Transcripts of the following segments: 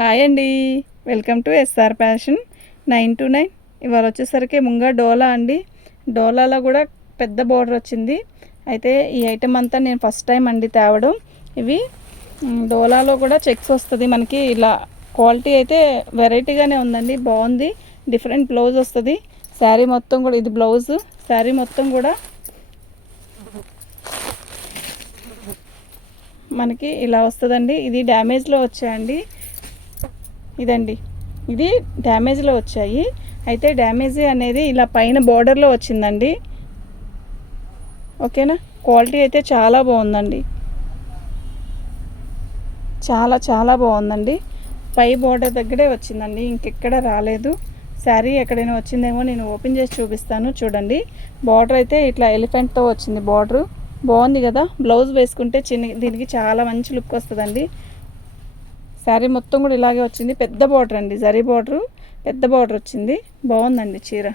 Hi అండి, welcome to SR fashion 929. ఇవాళ వచ్చేసరికి ముంగా డోలా అండి. డోలాలో కూడా పెద్ద బోర్డర్ వచ్చింది. అయితే ఈ ఐటెం అంతా నేను ఫస్ట్ టైం అండి తేవడం. ఇవి డోలాలో కూడా చెక్స్ వస్తుంది మనకి. ఇలా క్వాలిటీ అయితే వెరైటీగానే ఉందండి, బాగుంది. డిఫరెంట్ బ్లౌజ్ వస్తుంది. శారీ మొత్తం కూడా ఇది బ్లౌజ్. శారీ మొత్తం కూడా మనకి ఇలా వస్తుందండి. ఇది డ్యామేజ్లో వచ్చాయండి. ఇదండి, ఇది డ్యామేజ్లో వచ్చాయి. అయితే డ్యామేజ్ అనేది ఇలా పైన బోర్డర్లో వచ్చిందండి. ఓకేనా, క్వాలిటీ అయితే చాలా బాగుందండి, చాలా చాలా బాగుందండి. పై బోర్డర్ దగ్గరే వచ్చిందండి, ఇంకెక్కడ రాలేదు. శారీ ఎక్కడైనా వచ్చిందేమో నేను ఓపెన్ చేసి చూపిస్తాను. చూడండి, బార్డర్ అయితే ఇట్లా ఎలిఫెంట్తో వచ్చింది. బార్డరు బాగుంది కదా. బ్లౌజ్ వేసుకుంటే దీనికి చాలా మంచి లుక్ వస్తుందండి. శారీ మొత్తం కూడా ఇలాగే వచ్చింది. పెద్ద బార్డర్ అండి, జరీ బార్డరు, పెద్ద బార్డర్ వచ్చింది. బాగుందండి చీర.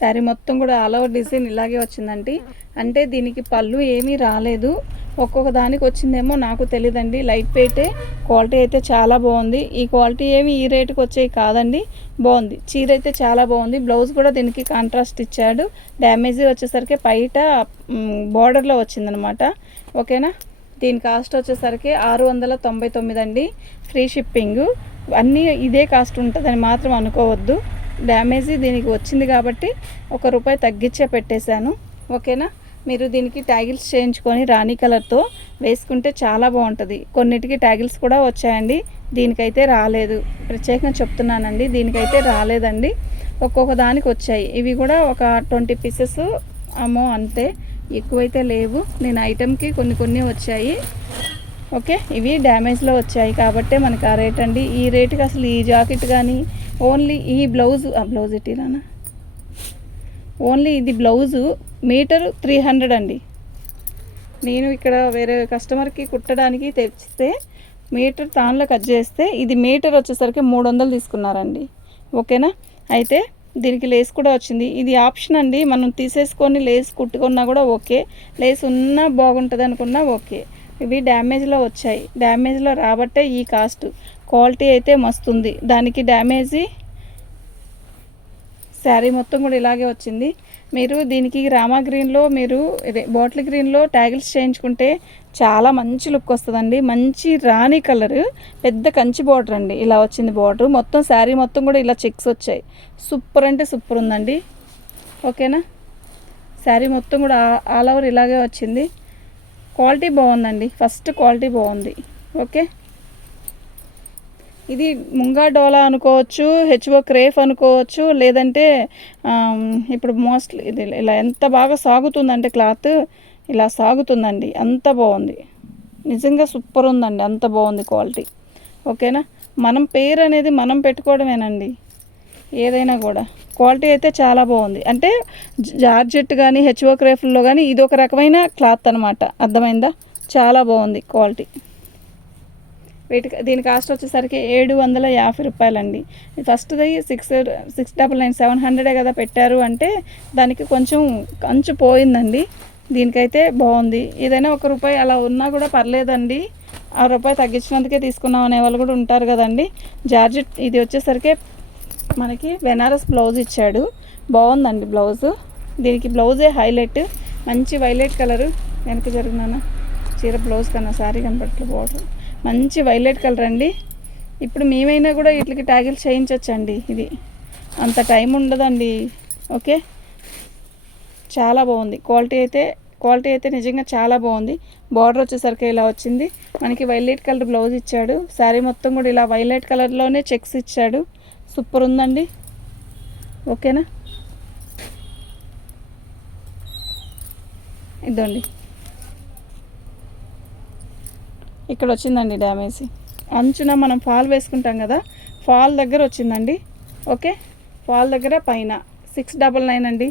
శారీ మొత్తం కూడా ఆల్ ఓవర్ డిజైన్ ఇలాగే వచ్చిందండి. అంటే దీనికి పళ్ళు ఏమీ రాలేదు. ఒక్కొక్క దానికి వచ్చిందేమో నాకు తెలియదండి. లైట్ వెయిటే, క్వాలిటీ అయితే చాలా బాగుంది. ఈ క్వాలిటీ ఏమి ఈ రేటుకి వచ్చేవి కాదండి. బాగుంది, చీర అయితే చాలా బాగుంది. బ్లౌజ్ కూడా దీనికి కాంట్రాస్ట్ ఇచ్చాడు. డ్యామేజ్ వచ్చేసరికి బయట బార్డర్లో వచ్చిందనమాట. ఓకేనా, దీని కాస్ట్ వచ్చేసరికి 699 అండి. Free shipping. అన్నీ ఇదే కాస్ట్ ఉంటుందని మాత్రం అనుకోవద్దు. డ్యామేజీ దీనికి వచ్చింది కాబట్టి ₹1 తగ్గించే పెట్టేశాను. ఓకేనా, మీరు దీనికి ట్యాగిల్స్ చేయించుకొని రాణి కలర్తో వేసుకుంటే చాలా బాగుంటుంది. కొన్నిటికి ట్యాగిల్స్ కూడా వచ్చాయండి, దీనికైతే రాలేదు. ప్రత్యేకంగా చెప్తున్నానండి, దీనికైతే రాలేదండి. ఒక్కొక్క దానికి వచ్చాయి. ఇవి కూడా ఒక 20 పీసెస్ అమ్మో అంతే, ఎక్కువైతే లేవు. నేను ఐటెంకి కొన్ని వచ్చాయి. ఓకే, ఇవి డ్యామేజ్లో వచ్చాయి కాబట్టే మనకి ఆ రేట్ అండి. ఈ రేటుకి అసలు ఈ జాకెట్ కానీ ఓన్లీ ఈ బ్లౌజ్ ఇటీరానా, ఓన్లీ ఇది బ్లౌజు మీటరు 300 అండి. నేను ఇక్కడ వేరే కస్టమర్కి కుట్టడానికి తెచ్చితే మీటర్ తాన్లో కట్ చేస్తే ఇది మీటర్ వచ్చేసరికి 300 తీసుకున్నారండి. ఓకేనా, అయితే దీనికి లేస్ కూడా వచ్చింది. ఇది ఆప్షన్ అండి, మనం తీసేసుకొని లేస్ కుట్టుకున్నా కూడా ఓకే, లేస్ ఉన్నా బాగుంటుంది అనుకున్నా ఓకే. ఇవి డ్యామేజ్లో వచ్చాయి. డ్యామేజ్లో రాబట్టే ఈ కాస్ట్. క్వాలిటీ అయితే మస్తుంది. దానికి డ్యామేజీ శారీ మొత్తం కూడా ఇలాగే వచ్చింది. మీరు దీనికి రామా గ్రీన్లో మీరు ఇదే బాటిల్ గ్రీన్లో ట్యాగిల్స్ చేయించుకుంటే చాలా మంచి లుక్ వస్తుందండి. మంచి రాణి కలర్, పెద్ద కంచి బార్డర్ అండి. ఇలా వచ్చింది బార్డర్ మొత్తం. శారీ మొత్తం కూడా ఇలా చెక్స్ వచ్చాయి. సూపర్ అంటే సూపర్ ఉందండి. ఓకేనా, శారీ మొత్తం కూడా ఆల్ ఓవర్ ఇలాగే వచ్చింది. క్వాలిటీ బాగుందండి, ఫస్ట్ క్వాలిటీ బాగుంది. ఓకే, ఇది ముంగా డోలా అనుకోవచ్చు, హెచ్ఓ క్రేఫ్ అనుకోవచ్చు, లేదంటే ఇప్పుడు మోస్ట్లీ ఇది ఇలా ఎంత బాగా సాగుతుందంటే క్లాత్ ఇలా సాగుతుందండి. అంత బాగుంది, నిజంగా సూపర్ ఉందండి, అంత బాగుంది క్వాలిటీ. ఓకేనా, మనం పేరు అనేది మనం పెట్టుకోవడమేనండి, ఏదైనా కూడా. క్వాలిటీ అయితే చాలా బాగుంది. అంటే జార్జెట్ కానీ హెచ్ఓ క్రేఫ్లో కానీ ఇది ఒక రకమైన క్లాత్ అనమాట, అర్థమైందా. చాలా బాగుంది క్వాలిటీ. దీని కాస్ట్ వచ్చేసరికి ₹750 అండి. ఫస్ట్ది 699 700 కదా పెట్టారు అంటే దానికి కొంచెం కంచు పోయిందండి. దీనికైతే బాగుంది. ఏదైనా ₹1 అలా ఉన్నా కూడా పర్లేదండి. ₹1 తగ్గించినందుకే తీసుకున్నాం అనే వాళ్ళు కూడా ఉంటారు కదండి. జార్జెట్ ఇది వచ్చేసరికి మనకి బెనారస్ బ్లౌజ్ ఇచ్చాడు. బాగుందండి బ్లౌజు. దీనికి బ్లౌజే హైలైట్. మంచి వైలెట్ కలరు. వెనక జరిగినానా చీర బ్లౌజ్ కన్నా శారీ కనపట్ల బార్డర్ మంచి వైలెట్ కలర్ అండి. ఇప్పుడు మేమైనా కూడా వీటికి ట్యాగిల్స్ చేయించవచ్చండి. ఇది అంత టైం ఉండదండి. ఓకే, చాలా బాగుంది. క్వాలిటీ అయితే నిజంగా చాలా బాగుంది. బార్డర్ వచ్చేసరికి ఇలా వచ్చింది. మనకి వైలెట్ కలర్ బ్లౌజ్ ఇచ్చాడు. శారీ మొత్తం కూడా ఇలా వైలెట్ కలర్లోనే చెక్స్ ఇచ్చాడు. సూపర్ ఉందండి. ఓకేనా, ఇదండి ఇక్కడ వచ్చిందండి డ్యామేజ్. అంచున మనం ఫాల్ వేసుకుంటాం కదా, ఫాల్ దగ్గర వచ్చిందండి. ఓకే, ఫాల్ దగ్గర పైన 699 అండి.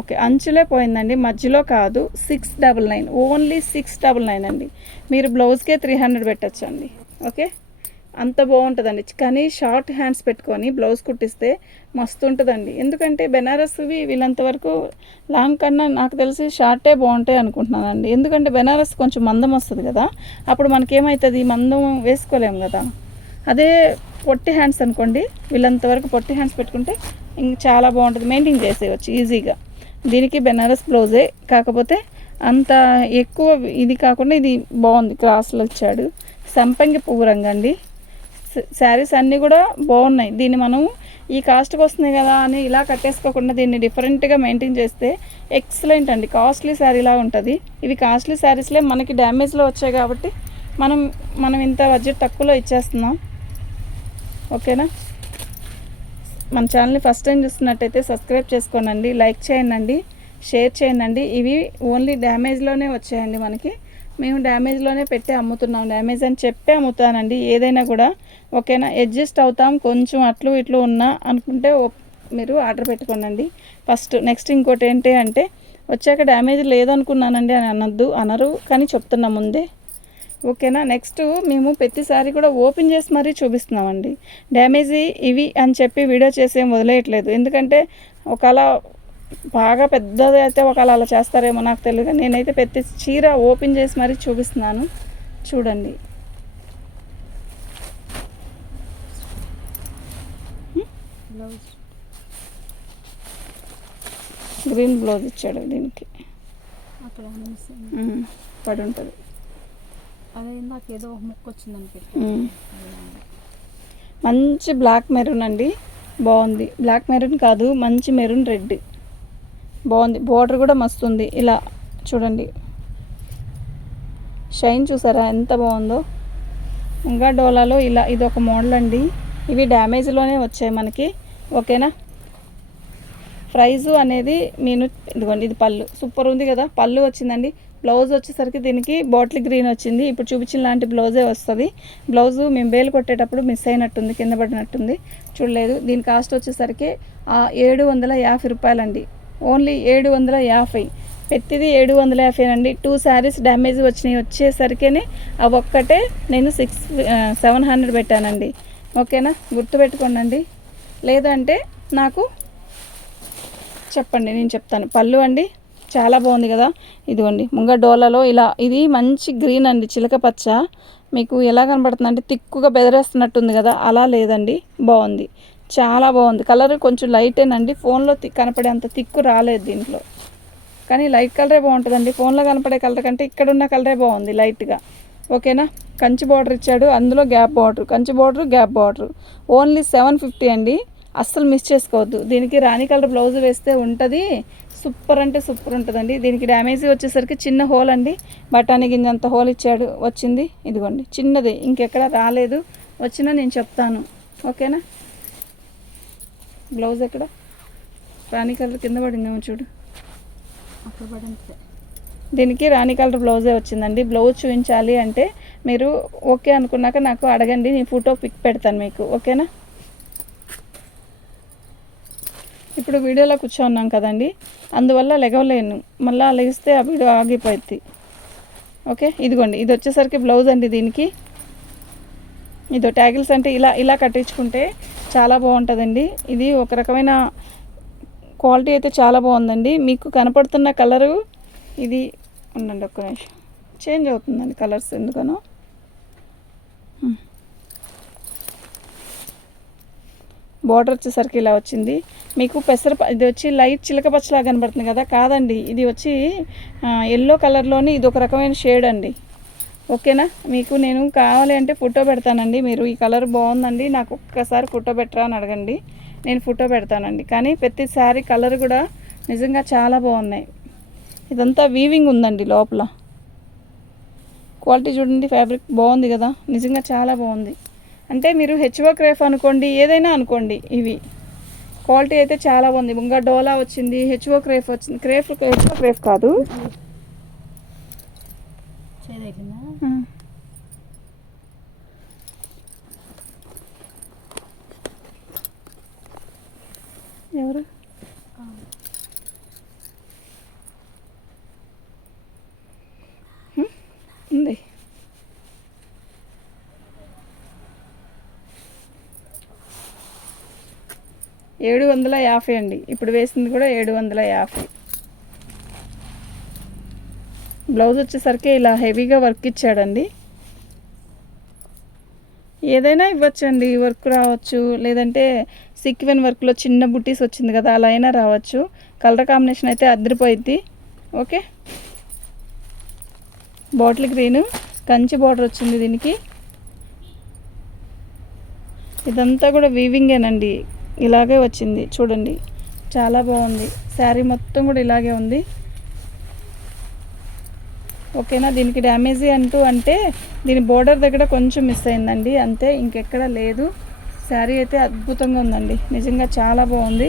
ఓకే, అంచులే పోయిందండి, మధ్యలో కాదు. 699, ఓన్లీ 699 అండి. మీరు బ్లౌజ్కే 300 పెట్టచ్చు అండి. ఓకే, అంత బాగుంటుందండి. కానీ షార్ట్ హ్యాండ్స్ పెట్టుకొని బ్లౌజ్ కుట్టిస్తే మస్తు ఉంటుందండి. ఎందుకంటే బెనారస్వి వీళ్ళంతవరకు లాంగ్ కన్నా నాకు తెలిసి షార్టే బాగుంటాయి అనుకుంటున్నానండి. ఎందుకంటే బెనారస్ కొంచెం మందం వస్తుంది కదా, అప్పుడు మనకేమవుతుంది, మందం వేసుకోలేము కదా. అదే పొట్టి హ్యాండ్స్ అనుకోండి, వీళ్ళంతవరకు పొట్టి హ్యాండ్స్ పెట్టుకుంటే ఇంక చాలా బాగుంటుంది, మెయింటైన్ చేసేయచ్చు ఈజీగా. దీనికి బెనారస్ బ్లౌజే, కాకపోతే అంత ఎక్కువ ఇది కాకుండా ఇది బాగుంది, క్రాస్లో ఇచ్చాడు. సంపంగి పువ్వు రంగు అండి. శారీస్ అన్నీ కూడా బాగున్నాయి. దీన్ని మనం ఈ కాస్ట్కి వస్తున్నాయి కదా అని ఇలా కట్టేసుకోకుండా దీన్ని డిఫరెంట్గా మెయింటైన్ చేస్తే ఎక్సలెంట్ అండి. కాస్ట్లీ శారీలా ఉంటుంది. ఇవి కాస్ట్లీ శారీస్లే మనకి డ్యామేజ్లో వచ్చాయి కాబట్టి మనం ఇంత బడ్జెట్ తక్కువలో ఇచ్చేస్తున్నాం. ఓకేనా. మన ఛానల్ని ఫస్ట్ టైం చూస్తున్నట్టయితే సబ్స్క్రైబ్ చేసుకోనండి, లైక్ చేయండి, షేర్ చేయండి. ఇవి ఓన్లీ డ్యామేజ్లోనే వచ్చాయండి మనకి. మేము డ్యామేజ్లోనే పెట్టి అమ్ముతున్నాం, డ్యామేజ్ అని చెప్పి అమ్ముతానండి ఏదైనా కూడా. ఓకేనా. అడ్జస్ట్ అవుతాం, కొంచెం అట్లు ఇట్లు ఉన్నా అనుకుంటే మీరు ఆర్డర్ పెట్టుకోనండి ఫస్ట్. నెక్స్ట్ ఇంకోటి ఏంటి అంటే, వచ్చాక డ్యామేజ్ లేదనుకున్నానండి అని అనరు, కానీ చెప్తున్నా ముందే. ఓకేనా. నెక్స్ట్ మేము ప్రతిసారి కూడా ఓపెన్ చేసి మరీ చూపిస్తున్నామండి. డ్యామేజ్ ఇవి అని చెప్పి వీడియో చేసి వదిలేయట్లేదు. ఎందుకంటే ఒకవేళ బాగా పెద్దది అయితే ఒకవేళ అలా చేస్తారేమో నాకు తెలియదు. నేనైతే ప్రతి చీర ఓపెన్ చేసి మరీ చూపిస్తున్నాను, చూడండి. గ్రీన్ బ్లౌజ్ ఇచ్చాడు దీనికి, పడి ఉంటుంది. అదే నాకు ఏదో ఒక ముక్క వచ్చిందని మంచి బ్లాక్ మెరూన్ అండి, బాగుంది. బ్లాక్ మెరూన్ కాదు, మంచి మెరూన్ రెడ్, బాగుంది. బోర్డర్ కూడా మస్తు ఉంది. ఇలా చూడండి, షైన్ చూసారా ఎంత బాగుందో. ఇంకా డోలాలో ఇలా ఇది ఒక మోడల్ అండి. ఇవి డ్యామేజ్లోనే వచ్చాయి మనకి. ఓకేనా. ప్రైజు అనేది ఇదిగోండి, ఇది పళ్ళు సూపర్ ఉంది కదా, పళ్ళు వచ్చిందండి. బ్లౌజ్ వచ్చేసరికి దీనికి బాటిల్ గ్రీన్ వచ్చింది. ఇప్పుడు చూపించిన లాంటి బ్లౌజే వస్తుంది. బ్లౌజు మేము వేలు కొట్టేటప్పుడు మిస్ అయినట్టుంది, కింద పడినట్టుంది, చూడలేదు. దీని కాస్ట్ వచ్చేసరికి 750 రూపాయలండి. ఓన్లీ 750. ప్రతిదీ 750 అండి. 2 శారీస్ డ్యామేజ్ వచ్చేసరికే అవి ఒక్కటే నేను 700 పెట్టానండి. ఓకేనా. గుర్తుపెట్టుకోండి. లేదంటే నాకు చెప్పండి, నేను చెప్తాను. పళ్ళు అండి చాలా బాగుంది కదా, ఇదిగోండి ముంగ డోలాలో ఇలా. ఇది మంచి గ్రీన్ అండి, చిలక పచ్చ. మీకు ఎలా కనబడుతుంది అంటే తిక్కుగా బెదరేస్తున్నట్టుంది కదా, అలా లేదండి, బాగుంది, చాలా బాగుంది. కలర్ కొంచెం లైటేనండి, ఫోన్లో కనపడే అంత తిక్కు రాలేదు దీంట్లో. కానీ లైట్ కలరే బాగుంటుందండి, ఫోన్లో కనపడే కలర్ కంటే ఇక్కడ ఉన్న కలరే బాగుంది లైట్గా. ఓకేనా. కంచి బార్డర్ ఇచ్చాడు, అందులో gap border, Kanchi border gap border. Only 750 అండి. అస్సలు మిస్ చేసుకోవద్దు. దీనికి రాణి కలర్ బ్లౌజ్ వేస్తే ఉంటుంది, సూపర్ అంటే సూపర్ ఉంటుందండి. దీనికి డ్యామేజ్ వచ్చేసరికి చిన్న హోల్ అండి, బఠానీ గింజంత హోల్ ఇచ్చాడు, వచ్చింది ఇదిగోండి చిన్నది, ఇంకెక్కడ రాలేదు. వచ్చినా నేను చెప్తాను. ఓకేనా. బ్లౌజ్ ఎక్కడ, రాణి కలర్ కింద పడిందేమో చూడు, అక్కడ పడింది. దీనికి రాణి కలర్ బ్లౌజే వచ్చిందండి. బ్లౌజ్ చూపించాలి అంటే మీరు ఓకే అనుకున్నాక నాకు అడగండి, నేను ఫోటో పిక్ పెడతాను మీకు. ఓకేనా. ఇప్పుడు వీడియోలో కూర్చోన్నాం కదండి, అందువల్ల లెగవలేను, మళ్ళీ లెగిస్తే ఆ వీడియో ఆగిపోయింది. ఓకే. ఇదిగోండి, ఇది వచ్చేసరికి బ్లౌజ్ అండి. దీనికి ఇదో ట్యాగిల్స్ అంటే ఇలా కట్టించుకుంటే చాలా బాగుంటుందండి. ఇది ఒక రకమైన క్వాలిటీ అయితే చాలా బాగుందండి. మీకు కనపడుతున్న కలరు ఇది, ఉండండి ఒక్క నిమిషం, చేంజ్ అవుతుందండి కలర్స్ ఎందుకనో. బార్డర్ వచ్చేసరికి ఇలా వచ్చింది. మీకు ఇది వచ్చి లైట్ చిలక పచ్చలా కనబడుతుంది కదా, కాదండి, ఇది వచ్చి ఎల్లో కలర్లోని ఇది ఒక రకమైన షేడ్ అండి. ఓకేనా. మీకు నేను కావాలి అంటే ఫోటో పెడతానండి. మీరు ఈ కలర్ బాగుందండి, నాకు ఒక్కసారి ఫోటో పెట్టరా అని అడగండి, నేను ఫోటో పెడతానండి. కానీ ప్రతి శారీ కలర్ కూడా నిజంగా చాలా బాగున్నాయి. ఇదంతా వీవింగ్ ఉందండి లోపల. క్వాలిటీ చూడండి, ఫ్యాబ్రిక్ బాగుంది కదా, నిజంగా చాలా బాగుంది. అంటే మీరు హెచ్ఓ క్రేఫ్ అనుకోండి, ఏదైనా అనుకోండి, ఇవి క్వాలిటీ అయితే చాలా బాగుంది. ఇంకా డోలా వచ్చింది, హెచ్ఓ క్రేఫ్ వచ్చింది. హెచ్ఓ క్రేఫ్ కాదు, ఎవరు ఉంది 750 అండి. ఇప్పుడు వేసింది కూడా 750. బ్లౌజ్ వచ్చేసరికి ఇలా హెవీగా వర్క్ ఇచ్చాడండి. ఏదైనా ఇవ్వచ్చండి, వర్క్ రావచ్చు, లేదంటే సీక్వెన్ వర్క్లో చిన్న బుట్టీస్ వచ్చింది కదా, అలా అయినా రావచ్చు. కలర్ కాంబినేషన్ అయితే అదిరిపోయిద్ది. Okay, bottle green Kanchi border వచ్చింది దీనికి. ఇదంతా కూడా వీవింగేనండి, ఇలాగే వచ్చింది చూడండి, చాలా బాగుంది. శారీ మొత్తం కూడా ఇలాగే ఉంది. ఓకేనా, దీనికి డ్యామేజీ అంటే దీని బోర్డర్ దగ్గర కొంచెం మిస్ అయిందండి, అంతే, ఇంకెక్కడ లేదు. శారీ అయితే అద్భుతంగా ఉందండి, నిజంగా చాలా బాగుంది.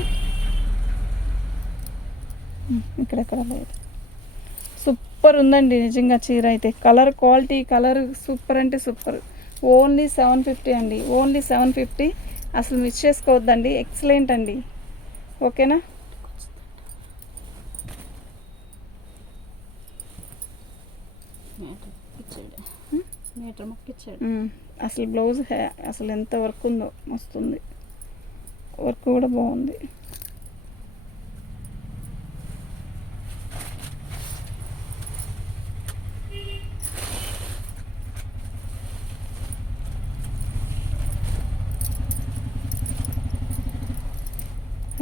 ఇక్కడెక్కడ లేదు, సూపర్ ఉందండి నిజంగా. చీర అయితే కలర్ క్వాలిటీ, కలర్ సూపర్ అంటే సూపర్. ఓన్లీ 750 అండి, ఓన్లీ 750. అసలు మిస్ చేసుకోవద్దండి, ఎక్సలెంట్ అండి. ఓకేనా, మీటర్ ముక్కిచ్చాడు. అసలు బ్లౌజ్ అసలు ఎంత వర్క్ ఉందో, వస్తుంది వర్క్ కూడా బాగుంది.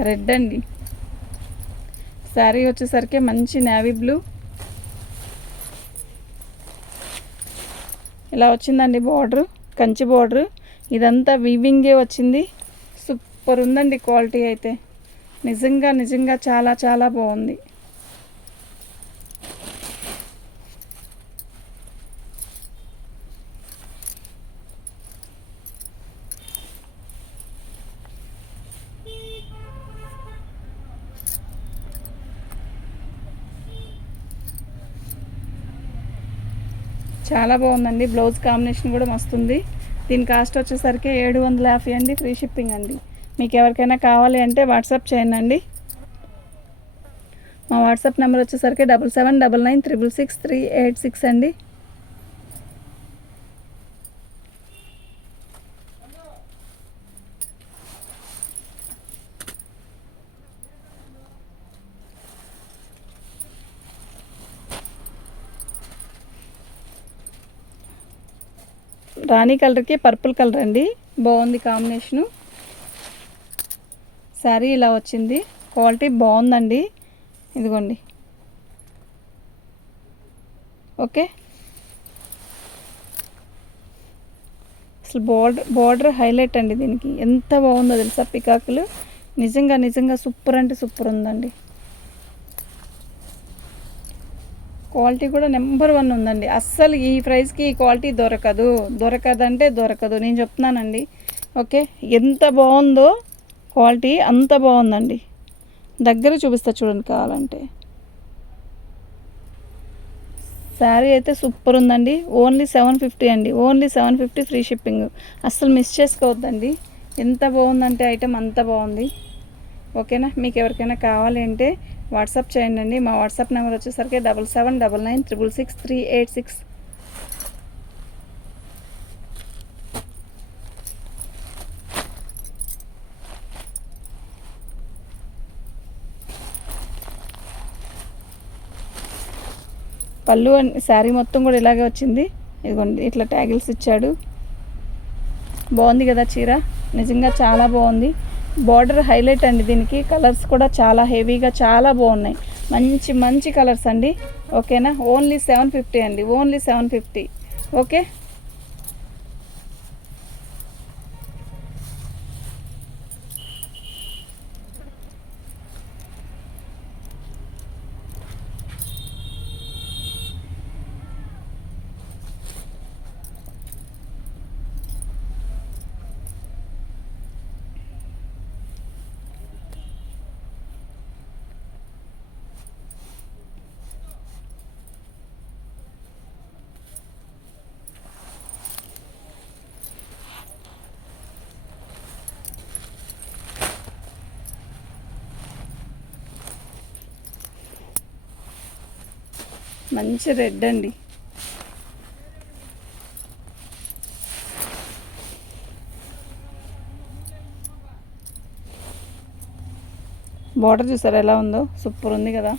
రెడ్ అండి, శారీ వచ్చేసరికి మంచి నేవీ బ్లూ ఇలా వచ్చిందండి. బార్డరు కంచి బార్డరు, ఇదంతా వీవింగే వచ్చింది. సూపర్ ఉందండి క్వాలిటీ అయితే, నిజంగా నిజంగా చాలా చాలా బాగుంది. చాలా బాగుందండి, బ్లౌజ్ కాంబినేషన్ కూడా మస్తుంది. దీని కాస్ట్ వచ్చేసరికి 750 అండి, ఫ్రీ షిప్పింగ్ అండి. మీకు ఎవరికైనా కావాలి అంటే వాట్సాప్ చేయండి. మా వాట్సాప్ నెంబర్ వచ్చేసరికి 7799966386 అండి. రాణి కలర్కి పర్పుల్ కలర్ అండి, బాగుంది కాంబినేషను. శారీ ఇలా వచ్చింది, క్వాలిటీ బాగుందండి, ఇదిగోండి. ఓకే, అసలు బార్డర్ హైలైట్ అండి దీనికి, ఎంత బాగుందో తెలుసా, పికాకులు. నిజంగా నిజంగా సూపర్ అంటే సూపర్ ఉందండి. క్వాలిటీ కూడా నెంబర్ 1 ఉందండి. అస్సలు ఈ ప్రైస్కి ఈ క్వాలిటీ దొరకదంటే దొరకదు, నేను చెప్తున్నానండి. ఓకే, ఎంత బాగుందో క్వాలిటీ, అంత బాగుందండి. దగ్గర చూపిస్తా చూడండి కావాలంటే. శారీ అయితే సూపర్ ఉందండి, ఓన్లీ 750 అండి, ఓన్లీ 750 ఫ్రీ షిప్పింగ్. అస్సలు మిస్ చేసుకోవద్దండి, ఎంత బాగుందంటే ఐటెం అంత బాగుంది. ఓకేనా, మీకు ఎవరికైనా కావాలి అంటే వాట్సాప్ చేయండి. మా వాట్సాప్ నెంబర్ వచ్చేసరికి 7799966386. పళ్ళు శారీ మొత్తం కూడా ఇలాగే వచ్చింది, ఇదిగోండి ఇట్లా ట్యాగిల్స్ ఇచ్చాడు. బాగుంది కదా చీర, నిజంగా చాలా బాగుంది. బార్డర్ హైలైట్ అండి దీనికి, కలర్స్ కూడా చాలా హెవీగా చాలా బాగున్నాయి, మంచి మంచి కలర్స్ అండి. ఓకేనా, ఓన్లీ 750 అండి, ఓన్లీ 750. ఓకే, మంచి రెడ్ అండి. బార్డర్ చూసారా ఎలా ఉందో, సూపర్ ఉంది కదా.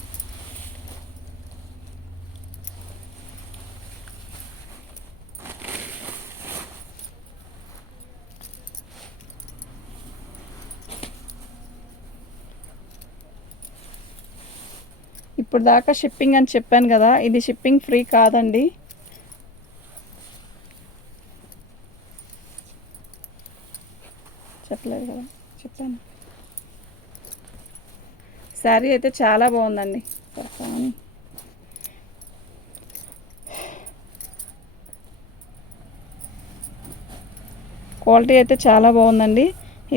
ఇప్పుడు దాకా షిప్పింగ్ అని చెప్పాను కదా, ఇది షిప్పింగ్ ఫ్రీ కాదండి. చెప్పలేదు కదా, చెప్పాను. శారీ అయితే చాలా బాగుందండి. క్వాలిటీ అయితే చాలా బాగుందండి.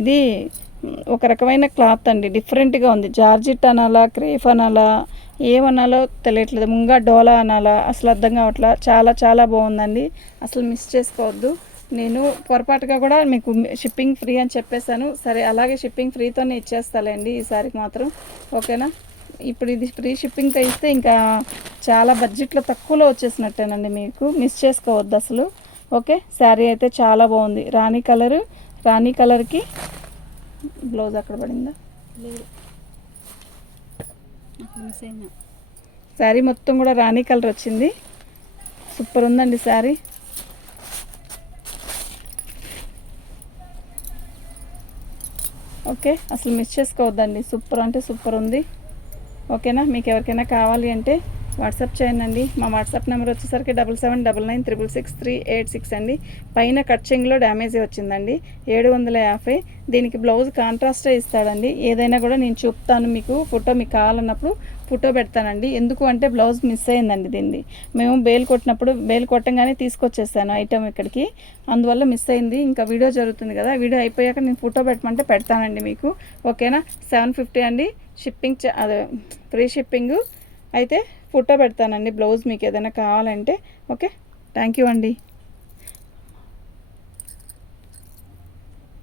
ఇది ఒక రకమైన క్లాత్ అండి, డిఫరెంట్గా ఉంది. జార్జిట్ అనాలా, క్రేఫ్ అనాలా, ఏమనాలో తెలియట్లేదు. ముంగా డోలా అనాలా అసలు అర్థం కావట్లా. చాలా చాలా బాగుందండి, అసలు మిస్ చేసుకోవద్దు. నేను పొరపాటుగా కూడా మీకు షిప్పింగ్ ఫ్రీ అని చెప్పేశాను. సరే అలాగే షిప్పింగ్ ఫ్రీతోనే ఇచ్చేస్తాలేండి ఈసారికి మాత్రం, ఓకేనా. ఇప్పుడు ఇది ఫ్రీ షిప్పింగ్తో ఇస్తే ఇంకా చాలా బడ్జెట్లో తక్కువలో వచ్చేసినట్టేనండి, మీకు మిస్ చేసుకోవద్దు అసలు. ఓకే, శారీ అయితే చాలా బాగుంది. రాణి కలర్కి బ్లౌజ్ అక్కడ పడిందా, లేదు మిస్ అయినా. శారీ మొత్తం కూడా రాణి కలర్ వచ్చింది. సూపర్ ఉందండి శారీ. ఓకే, అసలు మిస్ చేసుకోవద్దండి, సూపర్ అంటే సూపర్ ఉంది. ఓకేనా, మీకు ఎవరికైనా కావాలి అంటే వాట్సాప్ చేయండి. మా వాట్సాప్ నెంబర్ వచ్చేసరికి 7799666386 అండి. పైన కట్చింగ్లో డ్యామేజ్ వచ్చిందండి, 750. దీనికి బ్లౌజ్ కాంట్రాస్టే ఇస్తాడండి. ఏదైనా కూడా నేను చూపుతాను మీకు, ఫోటో మీకు కావాలన్నప్పుడు ఫోటో పెడతానండి. ఎందుకు అంటే బ్లౌజ్ మిస్ అయిందండి దీన్ని. మేము బేల్ కొట్టంగానే తీసుకొచ్చేసాను ఐటమ్ ఇక్కడికి, అందువల్ల మిస్ అయింది. ఇంకా వీడియో జరుగుతుంది కదా, వీడియో అయిపోయాక నేను ఫోటో పెట్టమంటే పెడతానండి మీకు. ఓకేనా, 750 అండి షిప్పింగ్, అదే ఫ్రీ షిప్పింగ్. అయితే ఫోటో పెడతానండి బ్లౌజ్ మీకు ఏదైనా కావాలంటే. ఓకే, థ్యాంక్ యూ అండి.